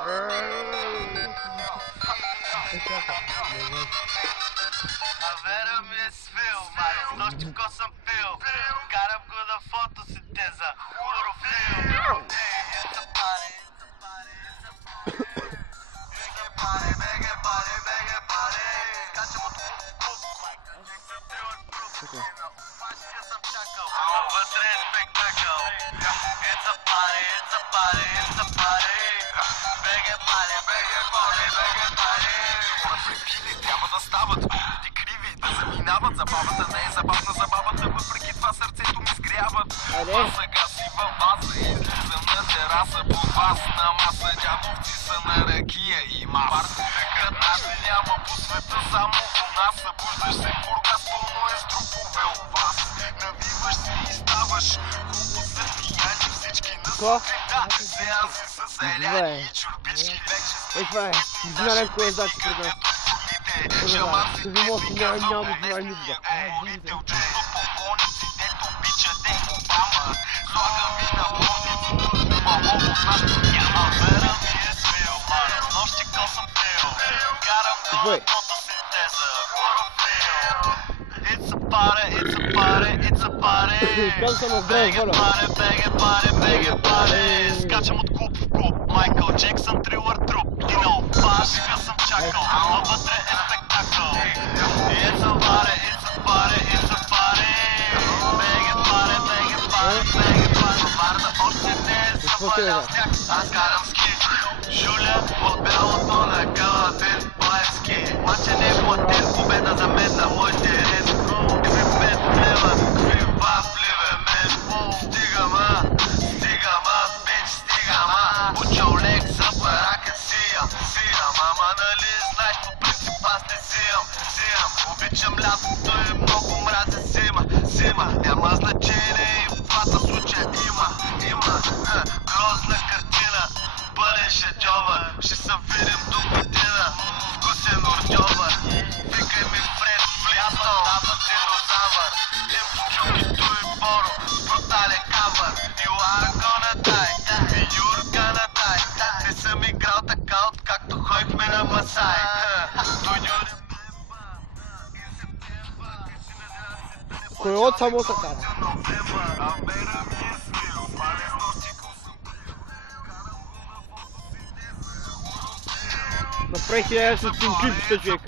Vera me svil, mas nós ficou sem fio. Cara com da fotossintese, clorofil. It's a party, it's a party, it's a party. Big party. Catch him with the spectacle. It's a party, it's a party, it's a party. Big party. Препили трябва да стават, ти криви да заминават. Забавата не е забавна, забавата въпреки това сърцето ми сгряват. А сега си във ваза, излизам на тераса по вас. На маса дядовци са на ракия и мас. Къднаше няма по света, само у нас. Събуждаш се в Бургас, пълно е с трупове у вас. Навиваш се и ставаш глупо за пияни всички на сутринта. Сеанси с еляни и чурбички. Това е, не знам кое е значи пред нас. Кажи му, няма това е нюдба. It's a party. Скачам от клуб в клуб. Майкъл Джексън, Трилър, труп. Дино, пашка съм чакал, но вътре е спектакъл. It's a party. Беге пари. Варда още не е завалял сняг. Аз карам ски. Жуля от бялото на Калатин. Плайски. Мача не е платен. Победа за мен на мой терен. Какви 5 лева. Какви вафливе мен. Стигама. Учал лек за парака сиям. Ама нали знаеш по принцип аз не сиям. Обичам лятото и много мразя зима. Няма значение и в двата случая има. Грозна картина, пълен шедьовър. Ще се видим до година. Вкусен ордьовър. Викай ми Фред Флинстон, дава динозавър. Лимфо чукито и боро, брутален кавър. You are gonna die, you're gonna die. Не съм играл така, откакто ходихме на Масай. Кой от само се кара? Направих я с тим клипчета, човек.